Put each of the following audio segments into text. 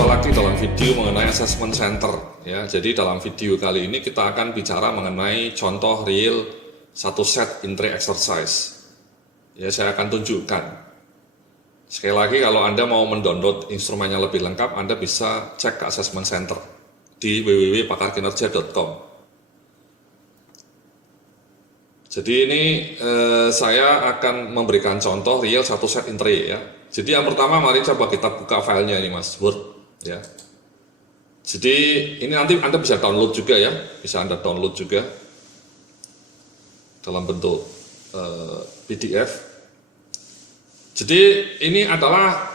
Jumpa lagi dalam video mengenai assessment center ya. Jadi dalam video kali ini kita akan bicara mengenai contoh real satu set entry exercise. Ya, saya akan tunjukkan. Sekali lagi, kalau Anda mau mendownload instrumennya lebih lengkap, Anda bisa cek ke assessment center di www.pakarkinerja.com. Jadi ini saya akan memberikan contoh real satu set entry ya. Jadi yang pertama, mari coba kita buka filenya ini Mas, Word ya. Jadi ini nanti Anda bisa download juga ya, bisa Anda download juga dalam bentuk PDF. Jadi ini adalah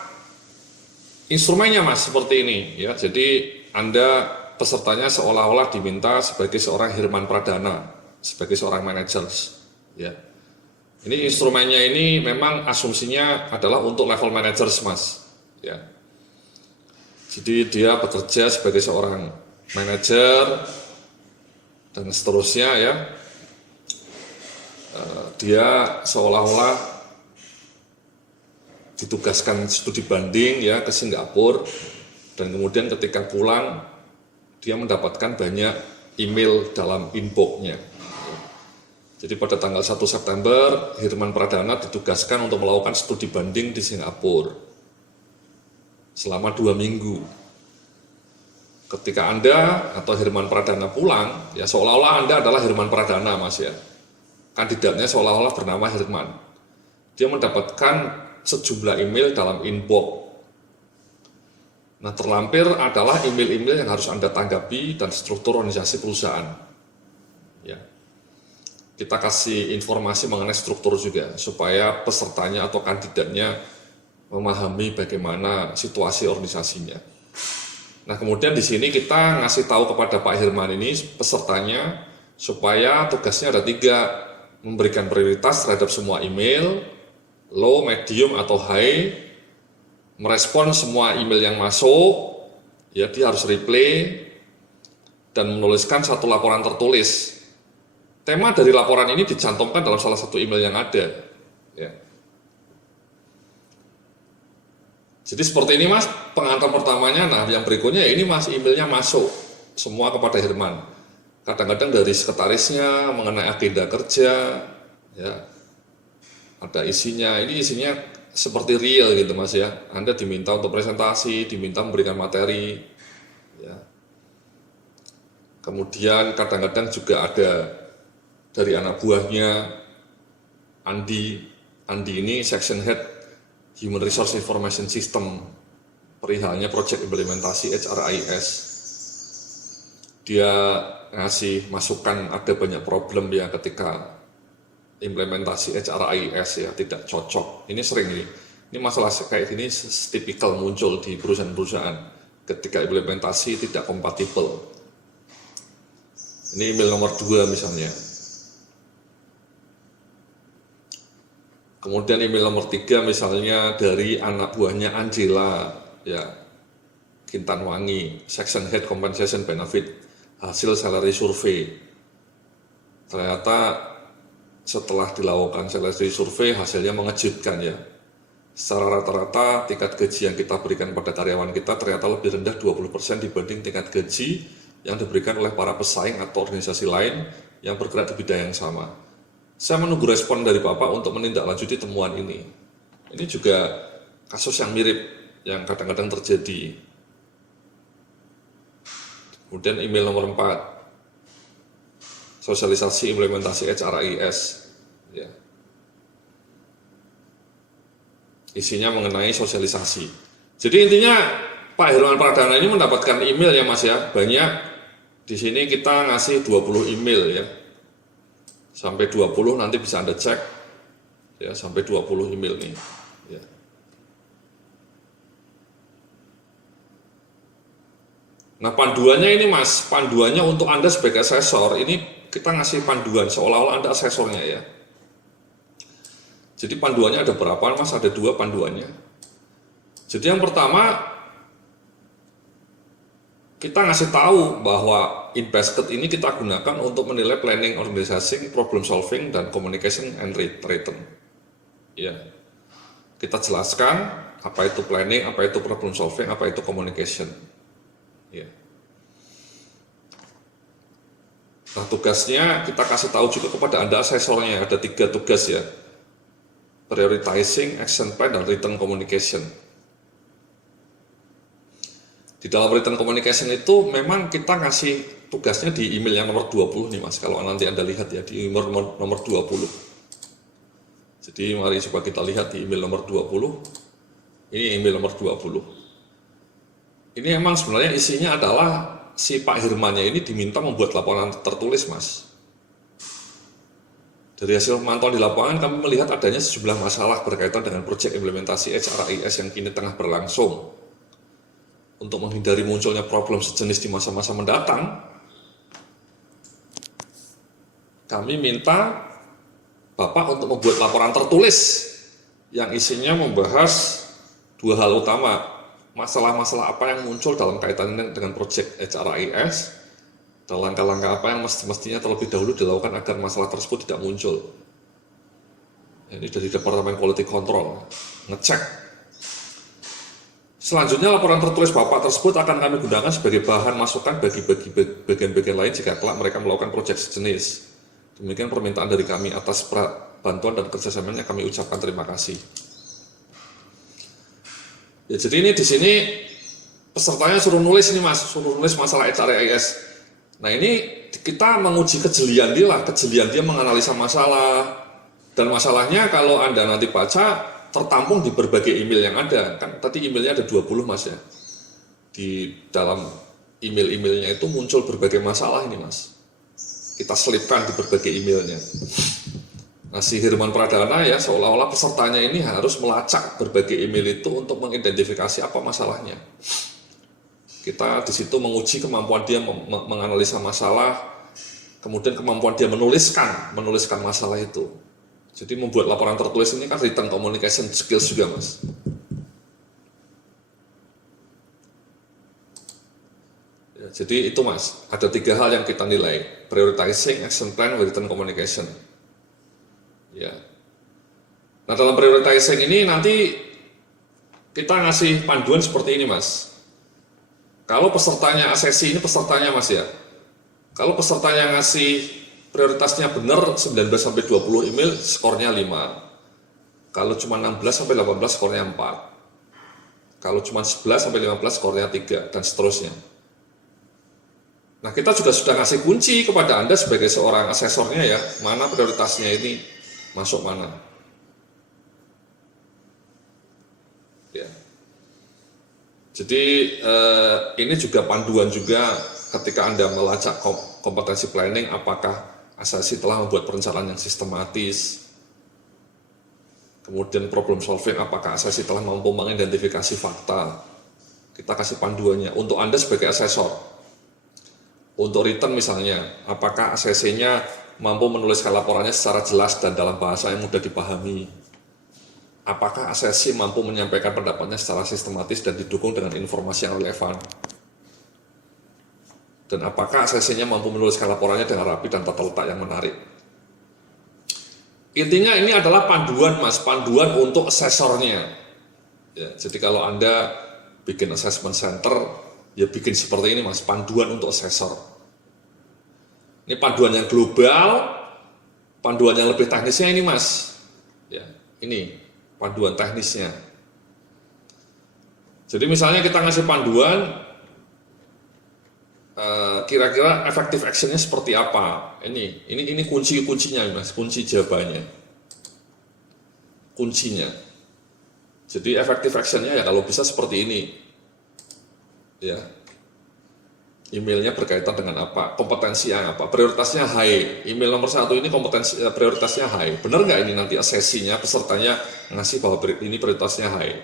instrumennya Mas, seperti ini ya. Jadi Anda pesertanya seolah-olah diminta sebagai seorang Hirman Pradana, sebagai seorang manajer ya. Ini instrumennya ini memang asumsinya adalah untuk level managers Mas ya. Jadi dia bekerja sebagai seorang manajer dan seterusnya ya. Dia seolah-olah ditugaskan studi banding ya ke Singapura, dan kemudian ketika pulang dia mendapatkan banyak email dalam inbox-nya. Jadi pada tanggal 1 September, Hirman Pradana ditugaskan untuk melakukan studi banding di Singapura selama 2 minggu. Ketika Anda atau Hirman Pradana pulang, ya seolah-olah Anda adalah Hirman Pradana Mas ya. Kandidatnya seolah-olah bernama Hirman. Dia mendapatkan sejumlah email dalam inbox. Nah, terlampir adalah email-email yang harus Anda tanggapi dan struktur organisasi perusahaan. Ya. Kita kasih informasi mengenai struktur juga, supaya pesertanya atau kandidatnya memahami bagaimana situasi organisasinya. Nah, kemudian di sini kita ngasih tahu kepada Pak Hirman ini, pesertanya, supaya tugasnya ada 3, memberikan prioritas terhadap semua email, low, medium, atau high, merespon semua email yang masuk, ya dia harus reply, dan menuliskan satu laporan tertulis. Tema dari laporan ini dicantumkan dalam salah satu email yang ada. Ya. Jadi seperti ini Mas, pengantar pertamanya. Nah, yang berikutnya ya ini Mas, emailnya masuk semua kepada Hirman. Kadang-kadang dari sekretarisnya mengenai agenda kerja, ya ada isinya. Ini isinya seperti real gitu Mas ya. Anda diminta untuk presentasi, diminta memberikan materi. Ya. Kemudian kadang-kadang juga ada dari anak buahnya Andi ini section head Human Resource Information System, perihalnya project implementasi HRIS. Dia ngasih masukan ada banyak problem ya ketika implementasi HRIS ya tidak cocok. Ini sering ini masalah kayak gini tipikal muncul di perusahaan-perusahaan ketika implementasi tidak kompatibel. Ini email nomor 2 misalnya. Kemudian email nomor 3 misalnya dari anak buahnya Angela, ya, Kintanwangi, Section Head Compensation Benefit, hasil salary survey. Ternyata setelah dilakukan salary survey, hasilnya mengejutkan ya. Secara rata-rata tingkat gaji yang kita berikan pada karyawan kita ternyata lebih rendah 20% dibanding tingkat gaji yang diberikan oleh para pesaing atau organisasi lain yang bergerak di bidang yang sama. Saya menunggu respon dari Bapak untuk menindaklanjuti temuan ini. Ini juga kasus yang mirip yang kadang-kadang terjadi. Kemudian email nomor 4, sosialisasi implementasi HRIS. Ya. Isinya mengenai sosialisasi. Jadi intinya Pak Hirman Pradana ini mendapatkan email ya Mas ya, banyak. Di sini kita ngasih 20 email ya. Sampai 20 nanti bisa Anda cek ya, sampai 20 email nih ya. Nah, panduannya ini Mas, panduannya untuk Anda sebagai asesor, ini kita ngasih panduan seolah-olah Anda asesornya ya. Jadi panduannya ada berapa Mas? Ada 2 panduannya. Jadi yang pertama, kita ngasih tahu bahwa InBasket ini kita gunakan untuk menilai planning, organizing, problem solving, dan communication and return. Ya, kita jelaskan Apa itu planning, apa itu problem solving, apa itu communication. Ya. Nah, tugasnya kita kasih tahu juga kepada Anda asesornya, ada 3 tugas ya. Prioritizing, action plan, dan written communication. Di dalam written communication itu memang kita ngasih tugasnya di email yang nomor 20 nih Mas, kalau nanti Anda lihat ya, di email nomor 20. Jadi mari coba kita lihat di email nomor 20. Ini email nomor 20. Ini emang sebenarnya isinya adalah si Pak Hirmannya ini diminta membuat laporan tertulis Mas. Dari hasil pemantauan di lapangan kami melihat adanya sejumlah masalah berkaitan dengan proyek implementasi HRIS yang kini tengah berlangsung. Untuk menghindari munculnya problem sejenis di masa-masa mendatang, kami minta Bapak untuk membuat laporan tertulis yang isinya membahas 2 hal utama, masalah-masalah apa yang muncul dalam kaitannya dengan proyek HRIS, dan langkah-langkah apa yang mestinya terlebih dahulu dilakukan agar masalah tersebut tidak muncul. Ini dari Departemen Quality Control, ngecek. Selanjutnya laporan tertulis Bapak tersebut akan kami gunakan sebagai bahan masukan bagi bagian-bagian lain jika kelak mereka melakukan proyek sejenis. Demikian permintaan dari kami, atas bantuan dan kerjasamanya kami ucapkan terima kasih. Ya, jadi ini di sini pesertanya suruh nulis nih Mas, suruh nulis masalah HRIS. Nah ini kita menguji kejelian dia menganalisa masalah, dan masalahnya kalau Anda nanti baca tertampung di berbagai email yang ada. Kan tadi emailnya ada 20 Mas ya. Di dalam email-emailnya itu muncul berbagai masalah ini Mas. Kita selipkan di berbagai emailnya. Nah si Hirman Pradana ya seolah-olah pesertanya ini harus melacak berbagai email itu untuk mengidentifikasi apa masalahnya. Kita di situ menguji kemampuan dia menganalisa masalah, kemudian kemampuan dia menuliskan masalah itu. Jadi membuat laporan tertulis ini kan written communication skills juga Mas. Ya, jadi itu Mas, ada 3 hal yang kita nilai, prioritizing, action plan, written communication. Ya. Nah dalam prioritizing ini nanti kita ngasih panduan seperti ini Mas. Kalau pesertanya asesi, ini pesertanya Mas ya. Kalau pesertanya ngasih prioritasnya benar 19-20 email, skornya 5. Kalau cuma 16-18 skornya 4. Kalau cuma 11-15 skornya 3 dan seterusnya. Nah, kita juga sudah ngasih kunci kepada Anda sebagai seorang asesornya ya, mana prioritasnya ini masuk mana. Ya. Jadi ini juga panduan juga ketika Anda melacak kompetensi planning, apakah asesi telah membuat perencanaan yang sistematis, kemudian problem solving, apakah asesi telah mampu mengidentifikasi fakta. Kita kasih panduannya untuk Anda sebagai asesor. Untuk written misalnya, apakah asesinya mampu menuliskan laporannya secara jelas dan dalam bahasa yang mudah dipahami. Apakah asesi mampu menyampaikan pendapatnya secara sistematis dan didukung dengan informasi yang relevan? Dan apakah asesinya mampu menuliskan laporannya dengan rapi dan tata letak yang menarik? Intinya ini adalah panduan Mas, panduan untuk asesornya. Ya, jadi kalau Anda bikin assessment center, ya bikin seperti ini Mas, panduan untuk asesor. Ini panduan yang global, panduan yang lebih teknisnya ini Mas. Ya, ini panduan teknisnya. Jadi misalnya kita ngasih panduan, kira-kira effective actionnya seperti apa? Ini kuncinya Mas, kunci jawabannya. Kuncinya. Jadi effective actionnya ya kalau bisa seperti ini. Ya. Emailnya berkaitan dengan apa? Kompetensinya apa? Prioritasnya high. Email nomor 1 ini prioritasnya high. Benar nggak ini nanti asesinya, pesertanya ngasih bahwa ini prioritasnya high?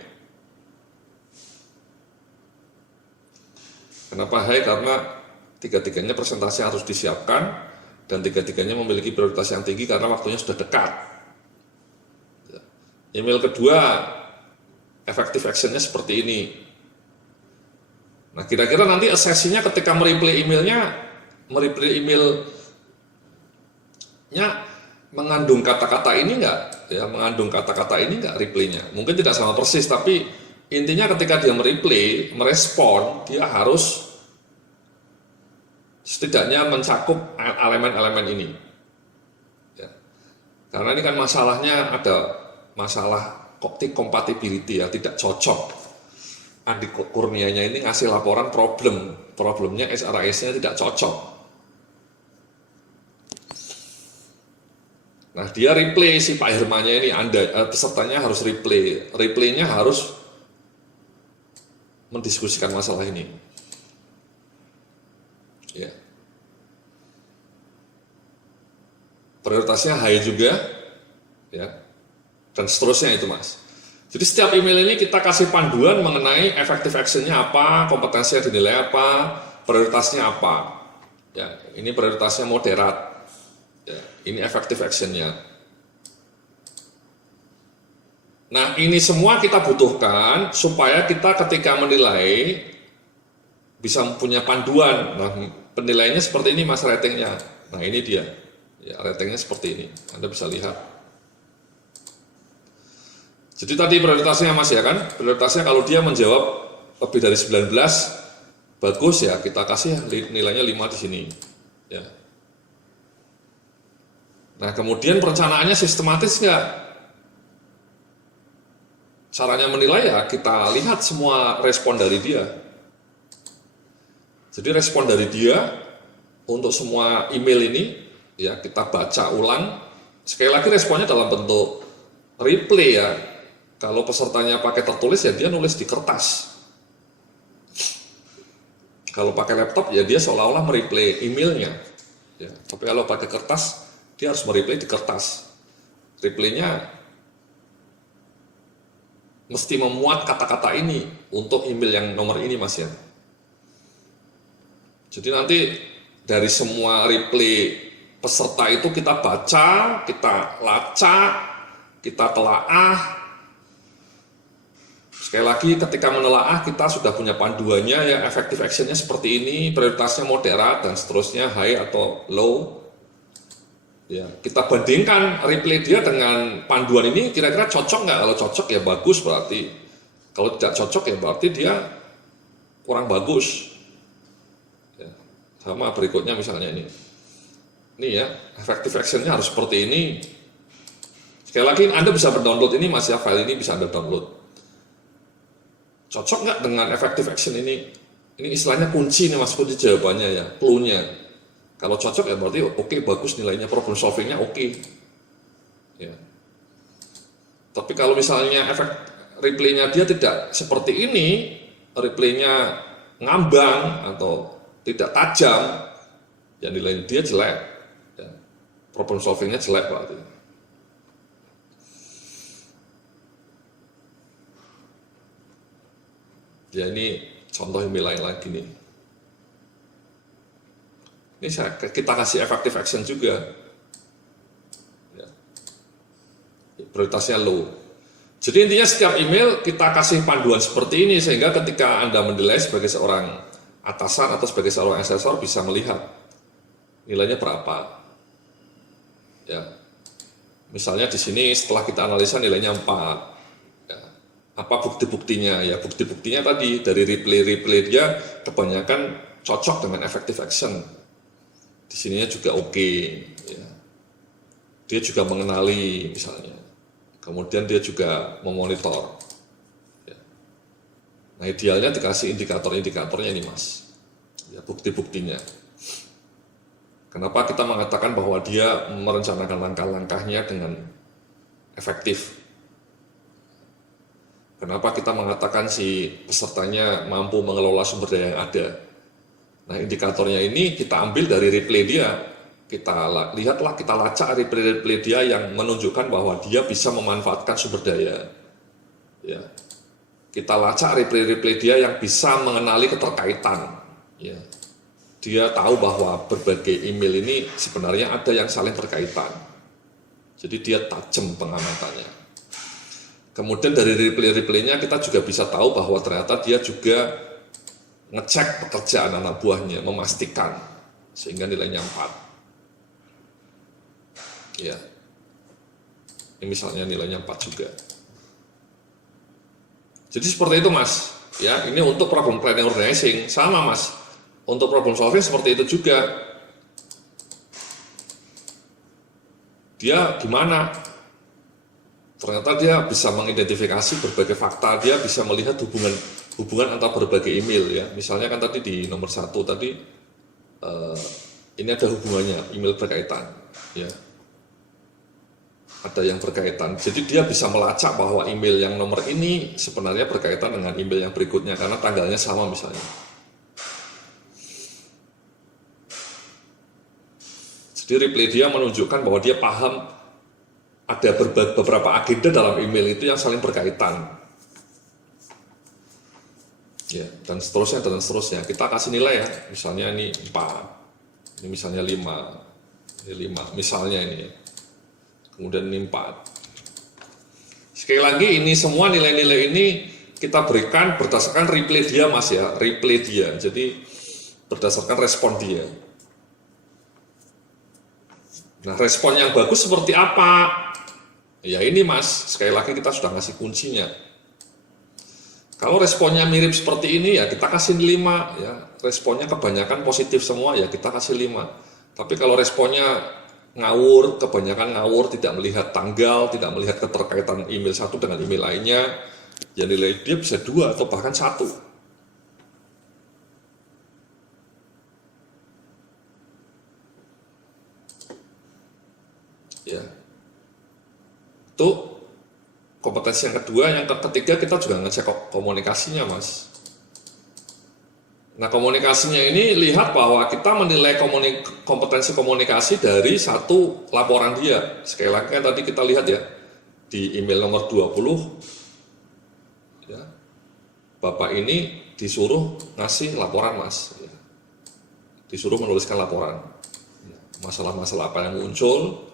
Kenapa high? Karena 3-tiganya presentasi harus disiapkan dan 3-tiganya memiliki prioritas yang tinggi karena waktunya sudah dekat. Email kedua, effective actionnya seperti ini. Nah, kira-kira nanti asesinya ketika mereply emailnya mengandung kata-kata ini enggak? Ya, mengandung kata-kata ini enggak reply-nya? Mungkin tidak sama persis, tapi intinya ketika dia merespon, dia harus setidaknya mencakup elemen-elemen ini. Ya. Karena ini kan masalahnya ada masalah compatibility ya, tidak cocok. Andi Kurnianya ini ngasih laporan problemnya SRAS-nya tidak cocok. Nah dia replay si Pak Hermannya ini, pesertanya harus replaynya harus mendiskusikan masalah ini. Ya. Prioritasnya high juga, ya, dan seterusnya itu mas. Jadi setiap email ini kita kasih panduan mengenai effective action-nya apa, kompetensinya dinilai apa, prioritasnya apa. Ya, ini prioritasnya moderat. Ya, ini effective action-nya. Nah, ini semua kita butuhkan supaya kita ketika menilai bisa punya panduan. Nah, penilaiannya seperti ini mas, ratingnya. Nah, ini dia. Ya, ratingnya seperti ini. Anda bisa lihat. Jadi tadi prioritasnya mas ya kan, prioritasnya kalau dia menjawab lebih dari 19, bagus ya, kita kasih nilainya 5 di sini. Ya. Nah kemudian perencanaannya sistematis nggak? Caranya menilai ya kita lihat semua respon dari dia. Jadi respon dari dia untuk semua email ini, ya kita baca ulang. Sekali lagi responnya dalam bentuk replay ya. Kalau pesertanya pakai tertulis ya dia nulis di kertas. Kalau pakai laptop ya dia seolah-olah mereplay emailnya. Ya, tapi kalau pakai kertas dia harus mereplay di kertas. Replaynya mesti memuat kata-kata ini untuk email yang nomor ini mas ya. Jadi nanti dari semua replay peserta itu kita baca, kita lacak, kita telaah. Sekali lagi ketika menelaah kita sudah punya panduannya ya, effective actionnya seperti ini, prioritasnya moderat dan seterusnya high atau low. Ya, kita bandingkan replay dia dengan panduan ini kira-kira cocok nggak? Kalau cocok ya bagus berarti. Kalau tidak cocok ya berarti dia kurang bagus. Ya, sama berikutnya misalnya ini. Ini ya, effective actionnya harus seperti ini. Sekali lagi Anda bisa mendownload ini mas ya, file ini bisa Anda download. Cocok nggak dengan effective action ini? Ini istilahnya kunci nih mas, kunci jawabannya ya, clue-nya. Kalau cocok ya berarti oke, bagus nilainya, problem solvingnya oke. Ya. Tapi kalau misalnya efek replaynya dia tidak seperti ini, replaynya ngambang atau tidak tajam, ya nilai dia jelek. Ya. Problem solvingnya jelek berarti. Ya ini contoh email lain lagi nih. Ini kita kasih effective action juga. Ya. Prioritasnya low. Jadi intinya setiap email kita kasih panduan seperti ini sehingga ketika Anda menilai sebagai seorang atasan atau sebagai seorang asesor bisa melihat nilainya berapa. Ya. Misalnya di sini setelah kita analisa nilainya 4. Apa bukti-buktinya? Ya bukti-buktinya tadi dari replay dia kebanyakan cocok dengan effective action. Di sininya juga oke. Ya. Dia juga mengenali misalnya. Kemudian dia juga memonitor. Ya. Nah idealnya dikasih indikator-indikatornya ini mas. Ya bukti-buktinya. Kenapa kita mengatakan bahwa dia merencanakan langkah-langkahnya dengan efektif? Kenapa kita mengatakan si pesertanya mampu mengelola sumber daya yang ada? Nah indikatornya ini kita ambil dari replay dia. Kita lihatlah, kita lacak replay dia yang menunjukkan bahwa dia bisa memanfaatkan sumber daya. Ya. Kita lacak replay dia yang bisa mengenali keterkaitan. Ya. Dia tahu bahwa berbagai email ini sebenarnya ada yang saling berkaitan. Jadi dia tajam pengamatannya. Kemudian dari replay-replaynya kita juga bisa tahu bahwa ternyata dia juga ngecek pekerjaan anak buahnya, memastikan sehingga nilainya 4. Ya. Ini misalnya nilainya 4 juga. Jadi seperti itu Mas. Ya, ini untuk problem planning organizing sama Mas. Untuk problem solving seperti itu juga. Dia gimana? Ternyata dia bisa mengidentifikasi berbagai fakta, dia bisa melihat hubungan antara berbagai email ya. Misalnya kan tadi di nomor 1 tadi ini ada hubungannya email berkaitan ya. Ada yang berkaitan. Jadi dia bisa melacak bahwa email yang nomor ini sebenarnya berkaitan dengan email yang berikutnya karena tanggalnya sama misalnya. Jadi replay dia menunjukkan bahwa dia paham ada beberapa agenda dalam email itu yang saling berkaitan. Ya, dan seterusnya dan seterusnya. Kita kasih nilai ya. Misalnya ini 4. Ini misalnya 5. Ini 5 misalnya ini ya. Kemudian ini 4. Sekali lagi ini semua nilai-nilai ini kita berikan berdasarkan replay dia Mas ya, replay dia. Jadi berdasarkan respon dia. Nah, respon yang bagus seperti apa? Ya ini Mas, sekali lagi kita sudah ngasih kuncinya. Kalau responnya mirip seperti ini ya kita kasih 5 ya. Responnya kebanyakan positif semua ya kita kasih 5. Tapi kalau responnya ngawur, kebanyakan ngawur, tidak melihat tanggal, tidak melihat keterkaitan email satu dengan email lainnya, ya nilai dia bisa 2 atau bahkan 1. Ya. Itu kompetensi yang kedua. Yang ketiga kita juga ngecek komunikasinya Mas. Nah komunikasinya ini lihat bahwa kita menilai kompetensi komunikasi dari satu laporan dia. Sekali lagi kan tadi kita lihat ya di email nomor 20 ya, Bapak ini disuruh ngasih laporan Mas ya. Disuruh menuliskan laporan masalah-masalah apa yang muncul,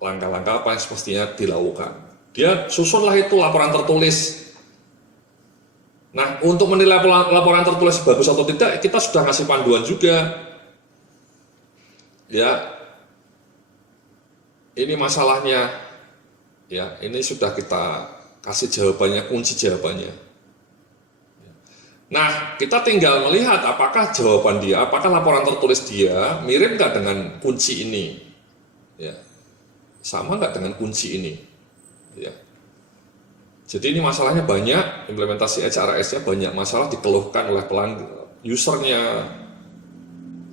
langkah-langkah apa yang semestinya dilakukan. Dia susunlah itu laporan tertulis. Nah, untuk menilai laporan tertulis bagus atau tidak, kita sudah ngasih panduan juga. Ya, ini masalahnya. Ya, ini sudah kita kasih jawabannya, kunci jawabannya. Nah, kita tinggal melihat apakah jawaban dia, apakah laporan tertulis dia mirip nggak dengan kunci ini. Ya, sama nggak dengan kunci ini. Ya. Jadi ini masalahnya banyak, implementasi HRS-nya banyak masalah dikeluhkan oleh usernya,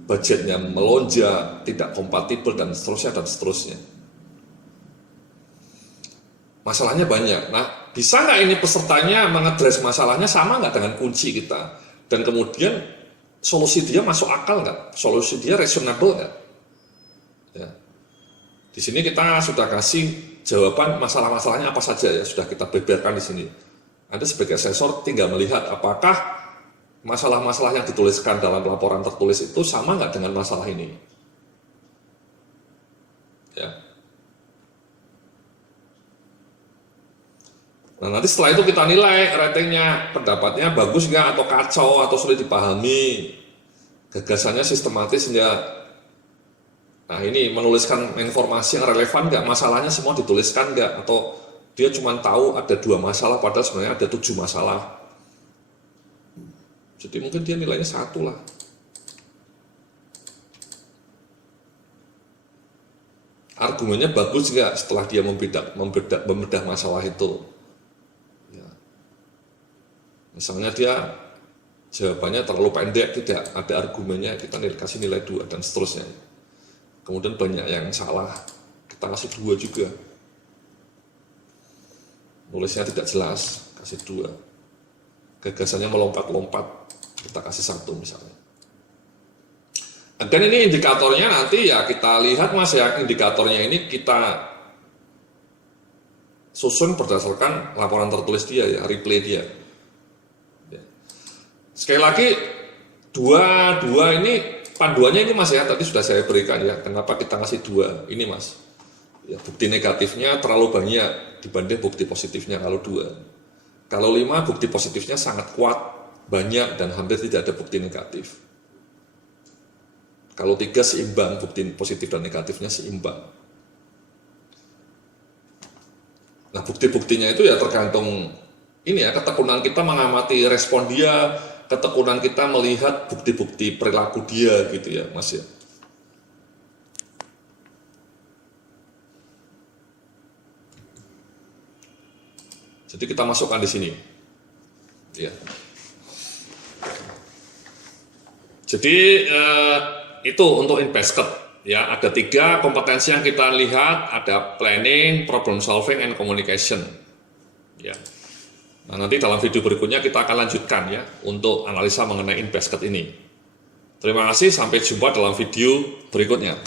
budgetnya melonjak, tidak kompatibel dan seterusnya dan seterusnya. Masalahnya banyak. Nah, bisa nggak ini pesertanya mengadres masalahnya sama nggak dengan kunci kita? Dan kemudian solusi dia masuk akal nggak? Solusi dia reasonable nggak? Ya. Di sini kita sudah kasih jawaban masalah-masalahnya apa saja ya, sudah kita beberkan di sini. Anda sebagai asesor tinggal melihat apakah masalah-masalah yang dituliskan dalam laporan tertulis itu sama nggak dengan masalah ini. Ya. Nah nanti setelah itu kita nilai ratingnya, pendapatnya bagus nggak atau kacau atau sulit dipahami, gagasannya sistematis nggak. Nah ini menuliskan informasi yang relevan nggak, masalahnya semua dituliskan nggak, atau dia cuma tahu ada 2 masalah padahal sebenarnya ada 7 masalah. Jadi mungkin dia nilainya 1 lah. Argumennya bagus nggak setelah dia membedah masalah itu. Ya. Misalnya dia jawabannya terlalu pendek, tidak ada argumennya, kita kasih nilai 2 dan seterusnya. Kemudian banyak yang salah, kita kasih 2 juga. Nulisnya tidak jelas, kasih 2. Gagasannya melompat-lompat, kita kasih 1 misalnya. Dan ini indikatornya nanti ya kita lihat Mas ya, indikatornya ini kita susun berdasarkan laporan tertulis dia ya, replay dia. Ya. Sekali lagi, 2 ini panduannya ini Mas ya, tadi sudah saya berikan ya, kenapa kita ngasih 2 ini Mas ya, bukti negatifnya terlalu banyak dibanding bukti positifnya kalau 2. Kalau 5 bukti positifnya sangat kuat, banyak dan hampir tidak ada bukti negatif. Kalau 3 seimbang, bukti positif dan negatifnya seimbang. Nah bukti-buktinya itu ya tergantung ini ya, ketekunan kita mengamati respon dia, ketekunan kita melihat bukti-bukti perilaku dia gitu ya Mas ya. Jadi kita masukkan di sini. Ya. Jadi itu untuk in basket ya, ada 3 kompetensi yang kita lihat, ada planning, problem solving, and communication. Ya. Nah, nanti dalam video berikutnya kita akan lanjutkan ya untuk analisa mengenai in basket ini. Terima kasih, sampai jumpa dalam video berikutnya.